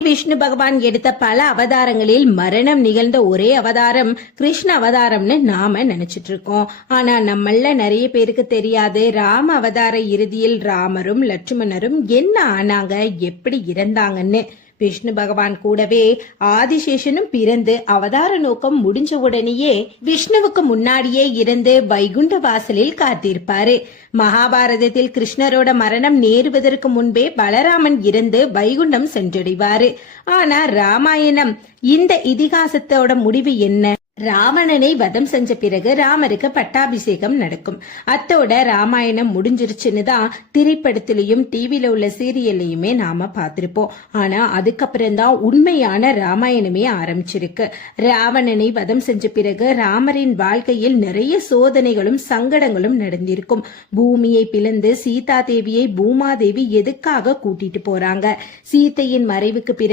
விஷ்ணு பகவான் எடுத்த பல அவதாரங்களில் மரணம் நிகழ்ந்த ஒரே அவதாரம் கிருஷ்ண அவதாரம்னு நாம நினைச்சிட்டு இருக்கோம். ஆனா நம்மள நிறைய பேருக்கு தெரியாது, ராம அவதார இறுதியில் ராமரும் லட்சுமணரும் என்ன ஆனாங்க, எப்படி இறந்தாங்கன்னு. விஷ்ணு பகவான் கூடவே ஆதிசேஷனும் பிறந்து அவதார நோக்கம் முடிஞ்ச உடனேயே விஷ்ணுவுக்கு முன்னாடியே இருந்து வைகுண்ட வாசலில் காத்திருப்பாரு. மகாபாரதத்தில் கிருஷ்ணரோட மரணம் நேருவதற்கு முன்பே பலராமன் இருந்து வைகுண்டம் சென்றடைவாரு. ஆனா ராமாயணம் இந்த இதிகாசத்தோட முடிவு என்ன? ராவணனை வதம் செஞ்ச பிறகு ராமருக்கு பட்டாபிஷேகம் நடக்கும். அத்தோட ராமாயணம் முடிஞ்சிருச்சுன்னு தான் திரைப்படத்திலையும் டிவில உள்ள சீரியல்லையுமே நாம பார்த்திருப்போம். ஆனா அதுக்கப்புறம் தான் உண்மையான ராமாயணமே ஆரம்பிச்சிருக்கு. ராவணனை வதம் செஞ்ச பிறகு ராமரின் வாழ்க்கையில் நிறைய சோதனைகளும் சங்கடங்களும் நடந்திருக்கும். பூமியை பிளந்து சீதா தேவியை பூமாதேவி எதுக்காக கூட்டிட்டு போறாங்க? சீதையின் மறைவுக்கு பிறகு